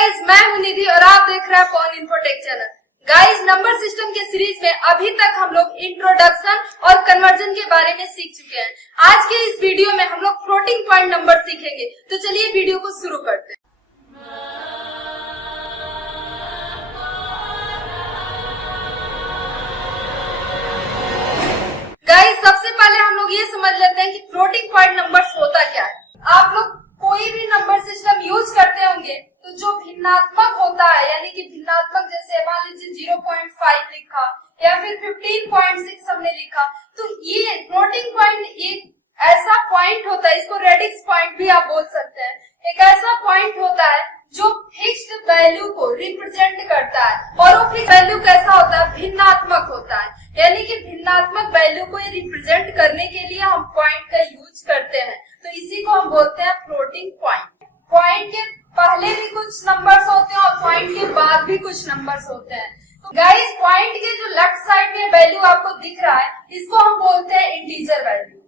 Guys, मैं हूं निधि और आप देख रहे हैं पॉन Infotech channel. Guys, number system के सीरीज में अभी तक हम लोग इंट्रोडक्शन और कन्वर्जन के बारे में सीख चुके हैं। आज के इस वीडियो में हम लोग फ्लोटिंग पॉइंट नंबर सीखेंगे। तो चलिए वीडियो को शुरू करते हैं। गाइज, सबसे पहले हम लोग ये समझ लेते हैं कि फ्लोटिंग पॉइंट नंबर्स होता क्या है। आप लोग कोई भी नंबर सिस्टम यूज करते होंगे तो जो भिन्नात्मक होता है, यानी कि भिन्नात्मक जैसे मान लीजिए 0.5 लिखा या फिर 15.6 हमने लिखा, तो ये फ्लोटिंग पॉइंट एक ऐसा पॉइंट होता है, इसको रेडिक्स पॉइंट भी आप बोल सकते हैं। एक ऐसा पॉइंट होता है जो फिक्स्ड वैल्यू को रिप्रेजेंट करता है, और वो फिक्स्ड वैल्यू कैसा होता है, भिन्नात्मक होता है। यानी कि भिन्नात्मक वैल्यू को रिप्रेजेंट करने के लिए हम पॉइंट का यूज करते हैं, तो इसी को हम बोलते हैं फ्लोटिंग पॉइंट। पॉइंट के पहले भी कुछ नंबर्स होते हैं और पॉइंट के बाद भी कुछ नंबर्स होते हैं। तो गाइस, पॉइंट के जो लेफ्ट साइड में वैल्यू आपको दिख रहा है, इसको हम बोलते हैं इंटीजर वैल्यू,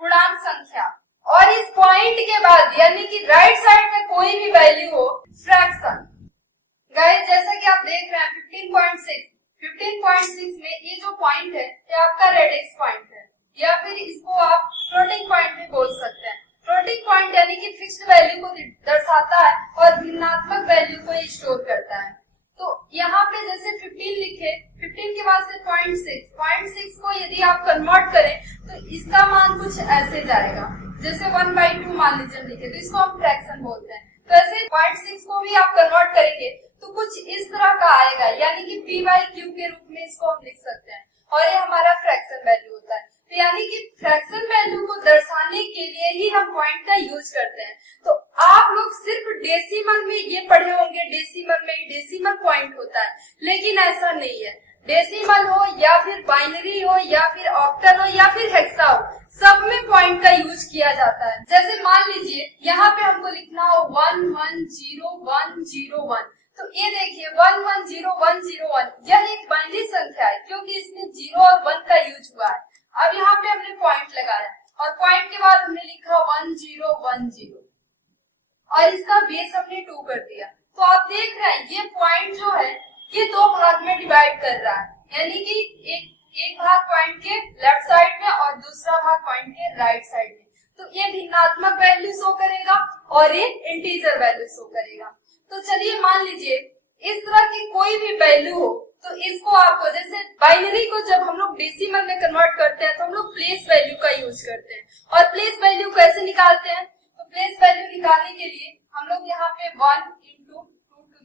पूर्णांक संख्या। और इस पॉइंट के बाद यानी कि राइट साइड में कोई भी वैल्यू हो, फ्रैक्शन। गाइस, जैसा कि आप देख रहे हैं 15.6 में ये जो पॉइंट है ये आपका रेडिक्स पॉइंट है, या फिर इसको आप फ्लोटिंग पॉइंट भी बोल सकते हैं। फ्लोटिंग पॉइंट यानी कि फिक्स्ड वैल्यू को दर्शाता है और भिन्नात्मक वैल्यू को स्टोर करता है। तो यहाँ पे जैसे 15 लिखे, 15 के बाद से 0.6 को यदि आप कन्वर्ट करें तो इसका मान कुछ ऐसे जाएगा, जैसे 1/2 मान लीजिए लिखे, तो इसको हम फ्रैक्शन बोलते हैं। तो ऐसे 0.6 को भी आप कन्वर्ट करेंगे तो कुछ इस तरह का आएगा, यानी कि p/q के रूप में इसको हम लिख सकते हैं, और ये हमारा फ्रैक्शन वैल्यू होता है। तो यानी कि फ्रैक्शन वैल्यू को दर्शाने के लिए ही हम पॉइंट का यूज करते हैं। तो आप लोग सिर्फ डेसिमल में ये पढ़े होंगे, डेसिमल में डेसिमल पॉइंट होता है, लेकिन ऐसा नहीं है। डेसिमल हो या फिर बाइनरी हो या फिर ऑक्टल हो या फिर हेक्सा हो, सब में पॉइंट का यूज किया जाता है। जैसे मान लीजिए यहाँ पे हमको लिखना हो 110101, तो ये देखिए 110101 यह एक बाइनरी संख्या है, क्योंकि इसमें 0 और 1 का यूज हुआ है। अब यहाँ पे हमने पॉइंट लगाया और पॉइंट के बाद हमने लिखा 1010 और इसका बेस हमने 2 कर दिया। तो आप देख रहे हैं ये पॉइंट जो है ये 2 भाग में डिवाइड कर रहा है, यानी कि एक भाग पॉइंट के लेफ्ट साइड में और दूसरा भाग पॉइंट के राइट साइड में। तो ये भिन्नात्मक वैल्यू शो करेगा और ये इंटीजर वैल्यू शो करेगा। तो चलिए मान लीजिए इस तरह की कोई भी वैल्यू हो, तो इसको आपको, जैसे बाइनरी को जब हम लोग डेसिमल में कन्वर्ट करते हैं तो हम लोग प्लेस वैल्यू का यूज करते हैं। और प्लेस वैल्यू कैसे निकालते हैं, तो प्लेस वैल्यू निकालने के लिए हम लोग यहाँ पे 1 ×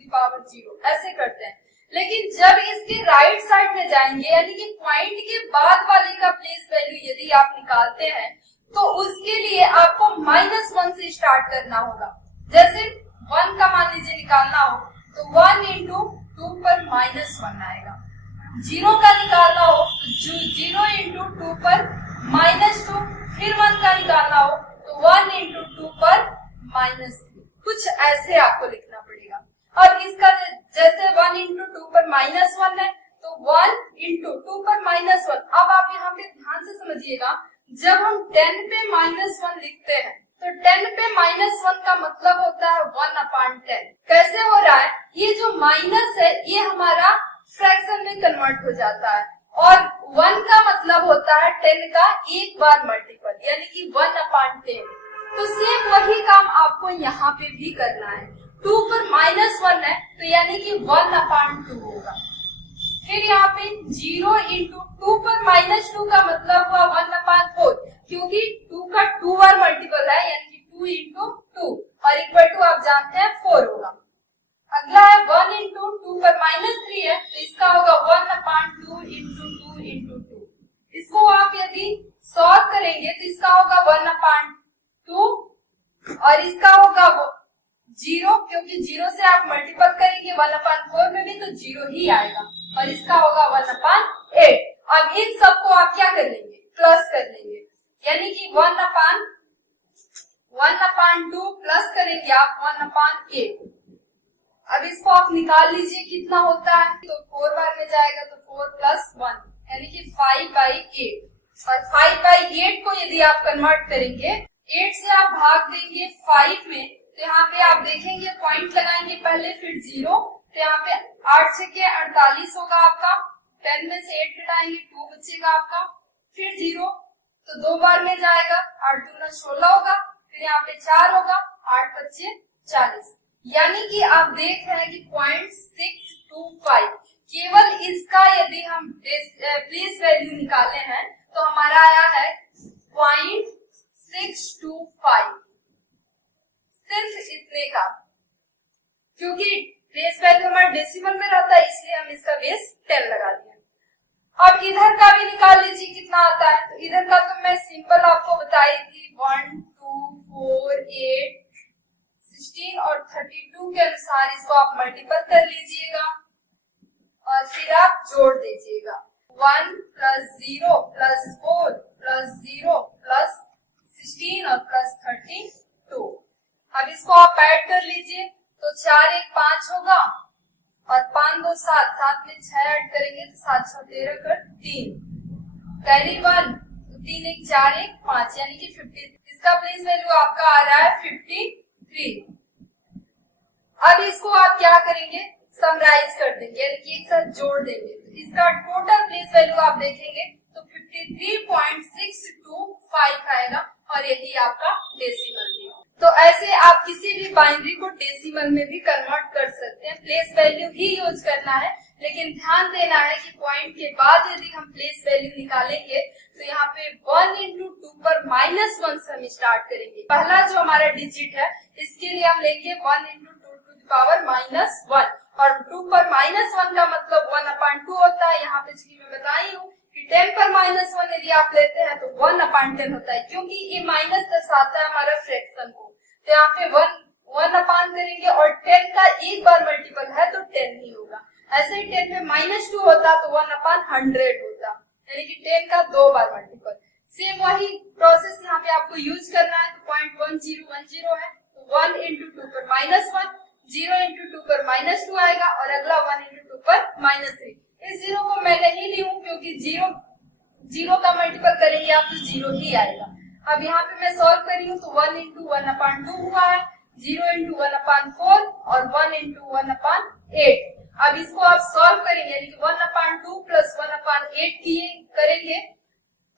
2⁻0 ऐसे करते हैं। लेकिन जब इसके राइट साइड में जाएंगे, यानी कि पॉइंट के बाद वाले का प्लेस वैल्यू यदि आप निकालते हैं तो उसके लिए आपको -1 से स्टार्ट करना होगा। जैसे 1 का मान लीजिए निकालना हो तो 1 × 2 पर -1 आएगा। 0 का निकालना हो तो 0 × 2 पर -2, फिर 1 का निकालना हो तो 1 × 2 पर -3। कुछ ऐसे आपको लिखना पड़ेगा। और इसका जैसे 1 × 2 पर -1 है तो 1 × 2 पर -1। अब आप यहाँ पे ध्यान से समझिएगा, जब हम 10 पे -1 लिखते हैं तो 10 पे -1 का मतलब होता है 1/10। कैसे हो रहा है, ये जो माइनस है ये हमारा फ्रैक्शन में कन्वर्ट हो जाता है, और 1 का मतलब होता है 10 का एक बार मल्टीपल, यानी कि 1/10। तो सेम वही काम आपको यहाँ पे भी करना है। 2 पर -1 है तो यानी कि 1/2 होगा। फिर यहाँ पे 0 × 2 पर -2 का मतलब हुआ 1/4, क्योंकि 2 का 2 बार मल्टीपल है, यानी कि 2 × 2 और इक्वल टू आप जानते हैं 4 होगा। अगला है 1 × 2 पर -3 है तो इसका होगा 1/2 × 2 × 2। इसको आप यदि सॉल्व करेंगे तो इसका होगा 1/2 और इसका होगा 0, क्योंकि 0 से आप मल्टीपल करेंगे 1/4 में भी तो 0 ही आएगा, और इसका होगा 1/8। अब इन सबको आप क्या कर लेंगे, प्लस कर लेंगे, यानी कि 1/2 प्लस करेंगे आप 1/8। अब इसको आप निकाल लीजिए कितना होता है, तो 4 बार में जाएगा तो 4 + 1 यानी कि 5/8। और 5/8 को यदि आप कन्वर्ट करेंगे, 8 से आप भाग देंगे 5 में तो यहाँ पे आप देखेंगे पॉइंट लगाएंगे पहले, फिर 0, तो यहाँ पे 8 छके 48 होगा आपका, 10 में से 8 घटाएंगे 2 बचेगा आपका, फिर 0, तो 2 बार में जाएगा, 8 दूना 16 होगा, फिर यहाँ पे 4 होगा, 8 बचे 40। यानी कि आप देख रहे हैं कि 0.625, केवल इसका यदि हम प्लेस वैल्यू निकाले हैं तो हमारा आया है 0.625, सिर्फ इतने का, क्योंकि प्लेस वैल्यू हमारा डेसिमल में रहता है इसलिए हम इसका बेस 10 लगा दिया। अब इधर का भी निकाल लीजिए कितना आता है, तो इधर का तो मैं सिंपल आपको बताई थी, 1 2 4 8 16 और 32 के अनुसार इसको आप मल्टीपल कर लीजिएगा और फिर आप जोड़ दीजिएगा, 1 + 0 + 4 + 0 + 16 और + 32। अब इसको आप ऐड कर लीजिए, तो 4 1 5 होगा और 5 2 7, 7 में 6 ऐड करेंगे तो 7 6 13 कर 3, कैरी 1, 3 1 4 1 5, यानी कि 50। इसका प्लेस वैल्यू आपका आ रहा है 53। अब इसको आप क्या करेंगे, समराइज कर देंगे, यानी कि एक साथ जोड़ देंगे, तो इसका टोटल प्लेस वैल्यू आप देखेंगे तो 53.625 आएगा और यही आपका डेसिमल भी। तो ऐसे आप किसी भी बाइनरी को डेसिमल में भी कन्वर्ट कर सकते हैं, प्लेस वैल्यू ही यूज करना है, लेकिन ध्यान देना है कि पॉइंट के बाद यदि हम प्लेस वैल्यू निकालेंगे तो यहाँ पे 1 × 2 पर -1 से हम स्टार्ट करेंगे। पहला जो हमारा डिजिट है इसके लिए हम लेंगे 1 × 2⁻⁻1 और 2 पर -1 का मतलब 1/2 होता है। यहाँ पे चूंकि मैं बताई हूँ कि 10 पर -1 यदि आप लेते हैं तो 1/10 होता है, क्योंकि ये माइनस दर्शाता है हमारा फ्रैक्शन को, तो यहाँ पे 1/1 करेंगे और 10 का एक बार मल्टीपल है तो 10 ही होगा। ऐसे ही 10 पे -2 होता तो 1/100 होता, यानी कि 10 का 2 बार मल्टीपल। सेम वही प्रोसेस यहाँ पे आपको यूज करना है, तो 0.1010 है तो 1 × 2 पर -1, 0 × 2 पर -2 आएगा और अगला 1 × 2 पर -3। इस 0 को मैं नहीं ली हूँ क्योंकि 0 का मल्टीपल करेंगे आप तो 0 ही आएगा। अब यहाँ पे मैं सॉल्व कर रही हूँ तो 1 × 1/2 हुआ है, 0 × 1/4 और 1 × 1/8। अब इसको आप सॉल्व करेंगे, यानी कि 1/2 + 1/8 करेंगे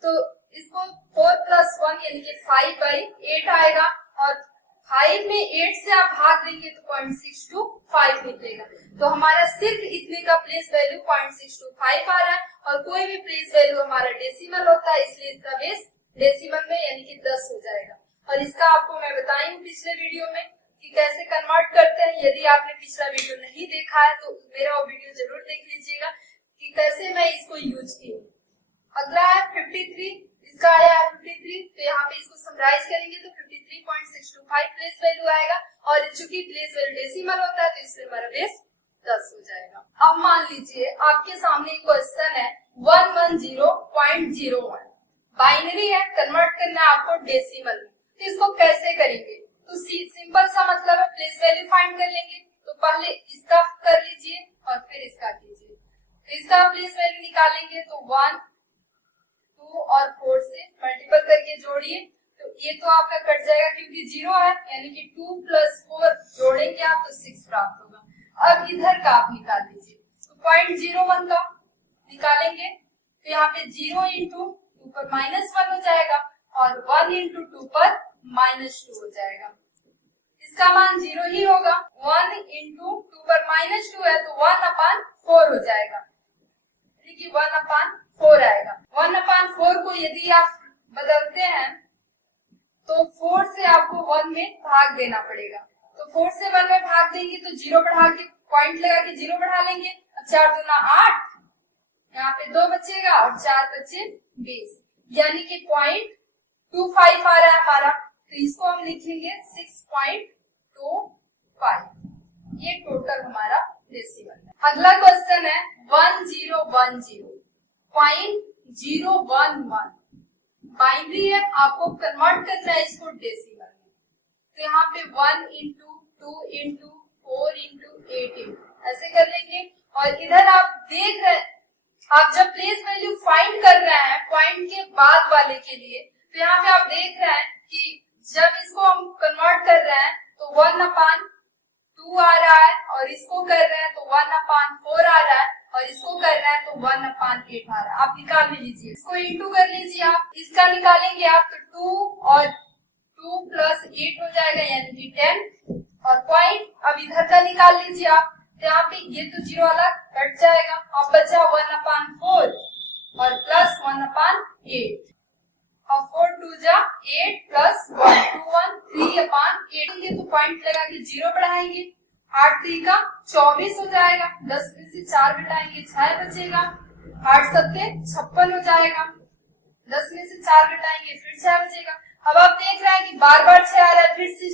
तो इसको 4 + 1 यानी कि 5/8 आएगा और 5 में 8 से आप भाग देंगे तो 0.625 निकलेगा। तो हमारा सिर्फ इतने का प्लेस वैल्यू 0.625 आ रहा है और कोई भी प्लेस वैल्यू हमारा डेसिमल होता है इसलिए इसका बेस डेसिमल में यानी कि 10 हो जाएगा। और इसका आपको मैं बताई हूँ पिछले वीडियो में कि कैसे कन्वर्ट करते हैं। यदि आपने पिछला वीडियो नहीं देखा है तो मेरा वो वीडियो जरूर देख लीजिएगा कि कैसे मैं इसको यूज की हूँ। अगला है 53, इसका आया है 53, तो यहाँ पे इसको समराइज करेंगे तो 53.625 प्लेस वैल्यू आएगा और चूंकि प्लेस वैल्यू डेसिमल होता है तो इससे हमारा बेस 10 हो जाएगा। अब मान लीजिए आपके सामने एक क्वेश्चन है 110.01, बाइनरी है, कन्वर्ट करना है आपको डेसिमल में, तो इसको कैसे करेंगे? तो सिंपल सा मतलब है प्लेस वैल्यू फाइंड कर लेंगे। तो पहले इसका कर लीजिए और फिर इसका कीजिए। तो इसका प्लेस वैल्यू निकालेंगे तो 1 2 और 4 से मल्टीपल करके जोड़िए तो ये तो आपका कट जाएगा क्योंकि 0 है, यानी कि 2 + 4 जोड़ेंगे आप तो 6 प्राप्त होगा। अब इधर का आप निकाल लीजिए तो 0.01 का निकालेंगे तो यहाँ पे 0 × 2 पर -1 हो जाएगा और 1 × 2 पर -2 हो जाएगा। इसका मान 0 ही होगा। 1 × 2 पर -2 है तो 1/4 हो जाएगा, यानी कि 1/4 आएगा। 1/4 को यदि आप बदलते हैं तो 4 से आपको 1 में भाग देना पड़ेगा। तो 4 से 1 में भाग देंगे तो 0 बढ़ा के पॉइंट लगा के 0 बढ़ा लेंगे। अब 4 दूना 8, यहाँ पे 2 बचेगा और 4 बचे 20, यानी कि 0.25 आ रहा है हमारा। तो इसको हम लिखेंगे 6.25। ये टोटल हमारा डेसिमल है। अगला क्वेश्चन है 1010.011, बाइनरी है, आपको कन्वर्ट करना है इसको डेसिमल में। तो यहाँ पे 1 × 2 × 4 × 8 ऐसे कर लेंगे। और इधर आप देख रहे हैं, आप जब प्लेस वैल्यू फाइंड कर रहे हैं पॉइंट के बाद वाले के लिए, तो यहाँ पे आप देख रहे हैं कि जब इसको हम कन्वर्ट कर रहे हैं तो 1/2 आ रहा है, और इसको कर रहे हैं तो 1/4 आ रहा है, और इसको कर रहे हैं तो 1/8 आ रहा है। आप निकाल लीजिए, इसको इंटू कर लीजिए। आप इसका निकालेंगे आप तो 2 और 2 + 8 हो जाएगा, यानी कि 10। और पॉइंट अब इधर का निकाल लीजिए आप, तो यहाँ पे ये तो 0 वाला कट जाएगा, अब बचा 1/4 और प्लस 1/8, और 4 2 जा 8 + 1 2 1 3/8 तो पॉइंट लगा के 0 बढ़ाएंगे। 8 3 का 24 हो जाएगा, 10 में से 4 घटाएंगे 6 बचेगा, 8 7 56 हो जाएगा, 10 में से 4 घटाएंगे फिर 6 बचेगा। अब आप देख रहे हैं कि बार बार 6 आ रहा है, फिर 6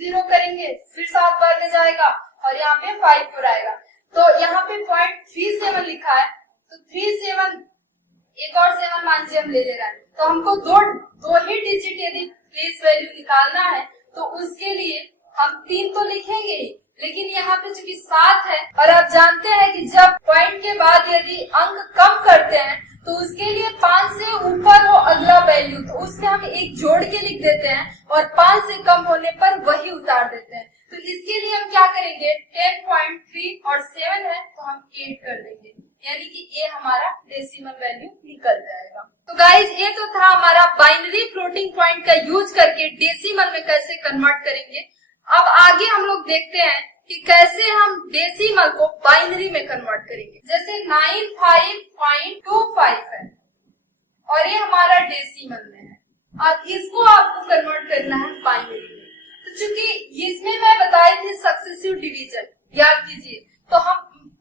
0 करेंगे, फिर 7 बार में जाएगा, और यहाँ पे 5 4 आएगा। तो यहाँ पे पॉइंट 37 लिखा है, तो 37 एक और 7 मांझे हम ले रहे हैं, तो हमको दो ही डिजिट यदि प्लेस वैल्यू निकालना है तो उसके लिए हम 3 तो लिखेंगे, लेकिन यहाँ पे चूंकि 7 है, और आप जानते हैं कि जब पॉइंट के बाद यदि अंक कम करते हैं तो उसके लिए 5 से ऊपर हो अगला वैल्यू, तो उसमें हम एक जोड़ के लिख देते हैं, और 5 से कम होने पर वही उतार देते हैं। तो इसके लिए हम क्या करेंगे, 10.3 और 7 है तो हम 8 कर देंगे, यानी कि ये हमारा डेसिमल वैल्यू निकल जाएगा। तो गाइज ये तो था हमारा बाइनरी फ्लोटिंग पॉइंट का यूज करके डेसिमल में कैसे कन्वर्ट करेंगे। अब आगे हम लोग देखते हैं कि कैसे हम डेसिमल को बाइनरी में कन्वर्ट करेंगे। जैसे 95.25 है और ये हमारा डेसिमल में है, अब इसको आपको कन्वर्ट करना है बाइनरी में। तो चूंकि इसमें मैं बताई थी सक्सेसिव डिवीजन, याद कीजिए,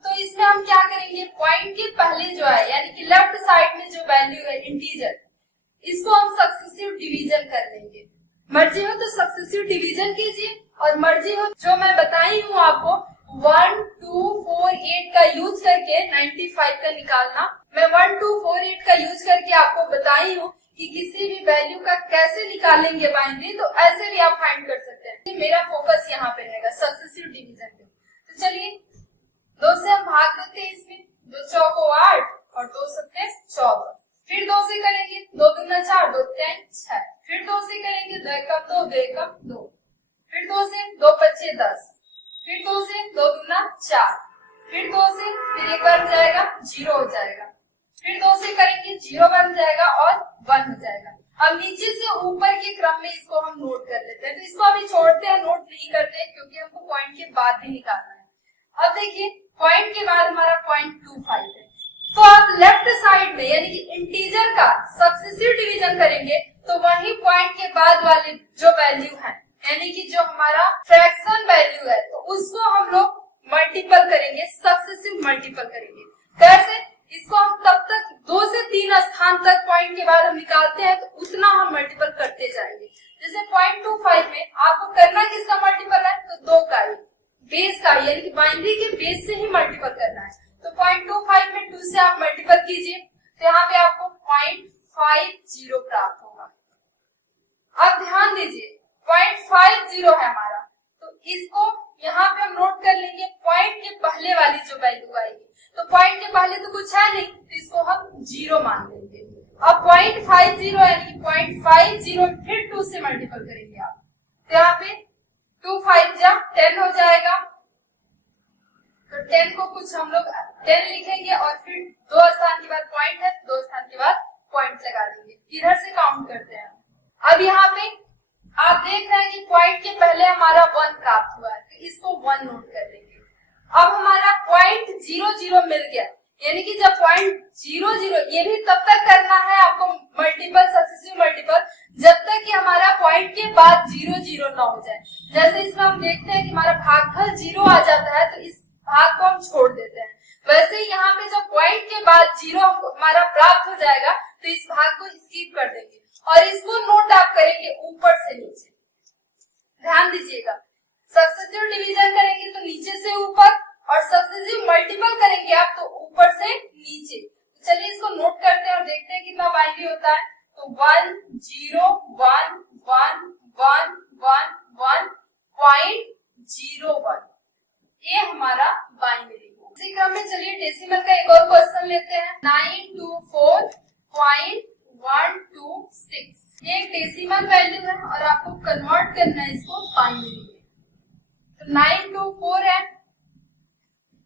तो इसमें हम क्या करेंगे, पॉइंट के पहले जो है यानी कि लेफ्ट साइड में जो वैल्यू है इंटीजर, इसको हम सक्सेसिव डिवीजन कर लेंगे। मर्जी हो तो सक्सेसिव डिवीजन कीजिए, और मर्जी हो जो मैं बताई हूँ आपको 1 2 4 8 का यूज करके 95 का निकालना, मैं 1 2 4 8 का यूज करके आपको बताई हूँ कि किसी भी वैल्यू का कैसे निकालेंगे बाइनरी, तो ऐसे भी आप फाइंड कर सकते हैं। मेरा फोकस यहाँ पे रहेगा सक्सेसिव डिवीजन पे। तो चलिए 2 से हम भाग देते हैं, इसमें 2 चौको 8 और 2 सत्ते 14, फिर 2 से करेंगे 2 दूना 4 2 3 6, फिर 2 से करेंगे 2 एकम 2 2 एकम 2, फिर 2 से 2 पच्चे 10, फिर 2 से 2 दूना 4, फिर 2 से फिर एक बार हो जाएगा 0 हो जाएगा, फिर 2 से करेंगे 0 बन जाएगा और 1 हो जाएगा। अब नीचे से ऊपर के क्रम में इसको हम नोट कर लेते हैं, तो इसको अभी छोड़ते हैं, नोट नहीं करते हैं क्योंकि हमको पॉइंट के बाद भी निकालना है। अब देखिए पॉइंट के बाद हमारा 0.25 है, तो आप लेफ्ट साइड में यानी कि इंटीजर का सक्सेसिव डिवीजन करेंगे तो वही पॉइंट के बाद वाले जो वैल्यू है यानी कि जो हमारा फ्रैक्शन वैल्यू है, तो उसको हम लोग मल्टीपल करेंगे, सक्सेसिव मल्टीपल करेंगे। कैसे, इसको हम तब तक 2 से 3 स्थान तक पॉइंट के बाद हम निकालते हैं, तो उतना हम मल्टीपल करते जाएंगे। जैसे 0.25 में आपको करना किसका मल्टीपल है, तो 2 का ही, बेस का यानी कि बाइनरी के बेस से ही मल्टीपल करना है। तो 0.25 में 2 से आप मल्टीपल कीजिए, तो यहाँ पे आपको 0.50 प्राप्त होगा। अब ध्यान दीजिए 0.50 है हमारा, तो इसको यहाँ पे हम नोट कर लेंगे, पॉइंट के पहले वाली जो वैल्यू आएगी, तो पॉइंट के पहले तो कुछ है नहीं, तो इसको हम 0 मान लेंगे। अब 0.50 यानी कि 0.50 फिर 2 से मल्टीपल करेंगे आप, तो यहाँ पे 2 5 जा 10 हो जाएगा, तो 10 को कुछ हम लोग 10 लिखेंगे और फिर 2 स्थान के बाद पॉइंट है, 2 स्थान के बाद पॉइंट लगा देंगे। इधर से काउंट करते हैं। अब यहाँ पे आप देख रहे हैं कि पॉइंट के पहले हमारा 1 प्राप्त हुआ है, तो इसको 1 नोट कर लेंगे। अब हमारा 0.00 मिल गया, यानी कि जब 0.00, ये भी तब तक करना है आपको मल्टीपल, सक्सेसिव मल्टीपल, जब तक कि हमारा पॉइंट के बाद 0 ना हो जाए। जैसे इसमें हम देखते हैं कि हमारा भागफल 0 आ जाता है, तो इस भाग को हम छोड़ देते हैं। वैसे ही यहाँ पे जब पॉइंट के बाद 0 हमारा प्राप्त हो जाएगा, तो इस भाग को स्किप कर देंगे और इसको नोट आप करेंगे ऊपर से नीचे। ध्यान दीजिएगा, सक्सेसिव डिवीजन करेंगे तो नीचे से ऊपर, और सक्सेसिव मल्टीपल करेंगे आप तो ऊपर से नीचे। तो चलिए इसको नोट करते हैं और देखते हैं कितना बाइनरी होता है। तो 1 0 1 1 1 1 1.01, ये हमारा बाइनरी है। इसी क्रम में चलिए डेसिमल का एक और क्वेश्चन लेते हैं। 924.126, ये एक डेसिमल वैल्यू है और आपको कन्वर्ट करना है इसको बाइनरी में। तो 9 2 4 है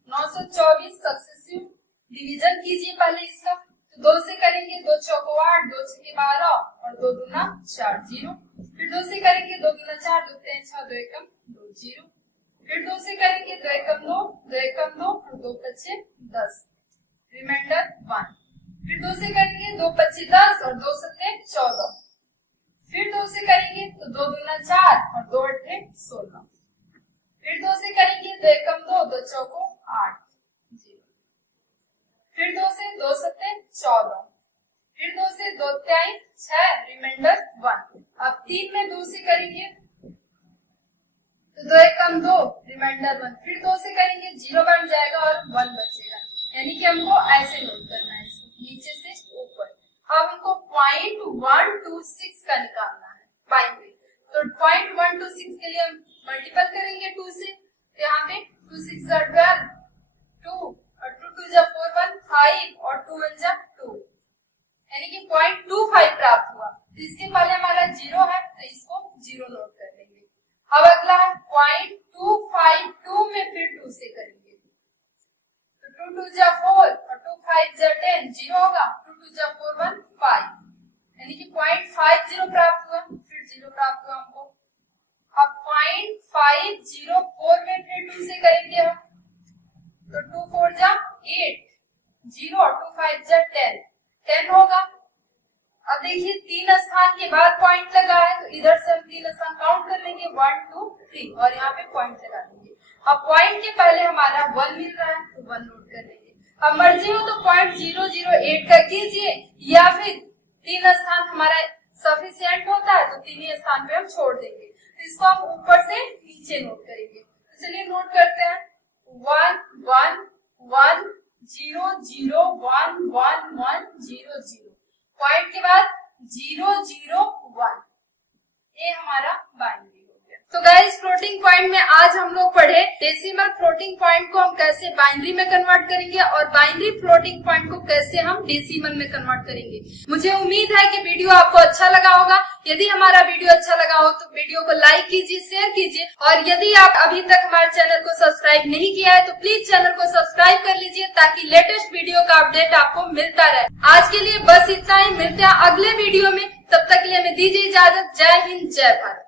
924 सक्सेसिव डिवीजन कीजिए पहले इसका। तो 2 से करेंगे 2 चौको 8, 2 छके 12 और 2 दूना 4 0। फिर 2 से करेंगे 2 दूना 4, 2 3 6, 2 एकम 2 0। फिर 2 से करेंगे 2 एकम 2, 2 एकम 2 और 2 पच्चे 10, रिमाइंडर 1। फिर 2 से करेंगे 2 पच्चे 10 और 2 सत्ते 14। फिर 2 से करेंगे तो 2 दूना 4 और 2 अट्ठे 16। फिर 2 से करेंगे 2 एकम 2, 2 चौको 8 0। फिर 2 से 2 सत्ते 14। फिर 2 से 2 त्याई 6, रिमाइंडर 1। अब 3 में 2 से करेंगे तो 2 एकम 2, रिमाइंडर 1। फिर 2 से करेंगे 0 बन जाएगा और 1 बचेगा, यानी कि हमको ऐसे नोट करना है इसको नीचे से ऊपर। अब हमको 0.126 का निकालना है बाइनरी। तो 0.126 के लिए हम मल्टीपल करेंगे 2 से। तो यहाँ पे 2 6 12 2 और 2 2 जा 4 1 5 और 2 1 जा 2, यानी कि 0.25 प्राप्त हुआ। तो इसके पहले हमारा 0 है तो इसको 0 नोट कर लेंगे। अब अगला है 0.252 में फिर 2 से करेंगे। तो 2 2 जा 4 और 2 5 जा 10, 0 होगा। 2 2 जा 4 1 5, यानी कि 0.50 प्राप्त हुआ। फिर 0 प्राप्त हुआ हमको। अब 0.504 में फिर 2 से करेंगे हम। तो 2 4 जा 8, 0 और 2 5 जा 10, 10 होगा। अब देखिए 3 स्थान के बाद पॉइंट लगा है तो इधर से हम 3 स्थान काउंट कर लेंगे 1 2 3 और यहाँ पे पॉइंट लगा देंगे। अब पॉइंट के पहले हमारा 1 मिल रहा है तो 1 नोट कर लेंगे। अब मर्जी हो तो 0.008 का कीजिए या फिर 3 स्थान हमारा सफिशिएंट होता है तो 3 ही स्थान पे हम छोड़ देंगे। तो इसको हम ऊपर से नीचे नोट करेंगे। तो चलिए नोट करते हैं 1 1 1 0 0 1 1 1 0 0, पॉइंट के बाद 0 0 1, ये हमारा बाइनरी हो गया। तो गाइस फ्लोटिंग पॉइंट में आज हम लोग पढ़े डेसिमल फ्लोटिंग पॉइंट को हम कैसे बाइनरी में कन्वर्ट करेंगे और बाइनरी फ्लोटिंग पॉइंट को कैसे हम डेसिमल में कन्वर्ट करेंगे। मुझे उम्मीद है कि वीडियो आपको अच्छा लगा होगा। यदि हमारा वीडियो अच्छा लगा हो तो वीडियो को लाइक कीजिए, शेयर कीजिए और यदि आप अभी तक हमारे चैनल को सब्सक्राइब नहीं किया है तो प्लीज चैनल को सब्सक्राइब कर लीजिए ताकि लेटेस्ट वीडियो का अपडेट आपको मिलता रहे। आज के लिए बस इतना ही, मिलते हैं अगले वीडियो में। तब तक के लिए हमें दीजिए इजाजत। जय हिंद, जय भारत।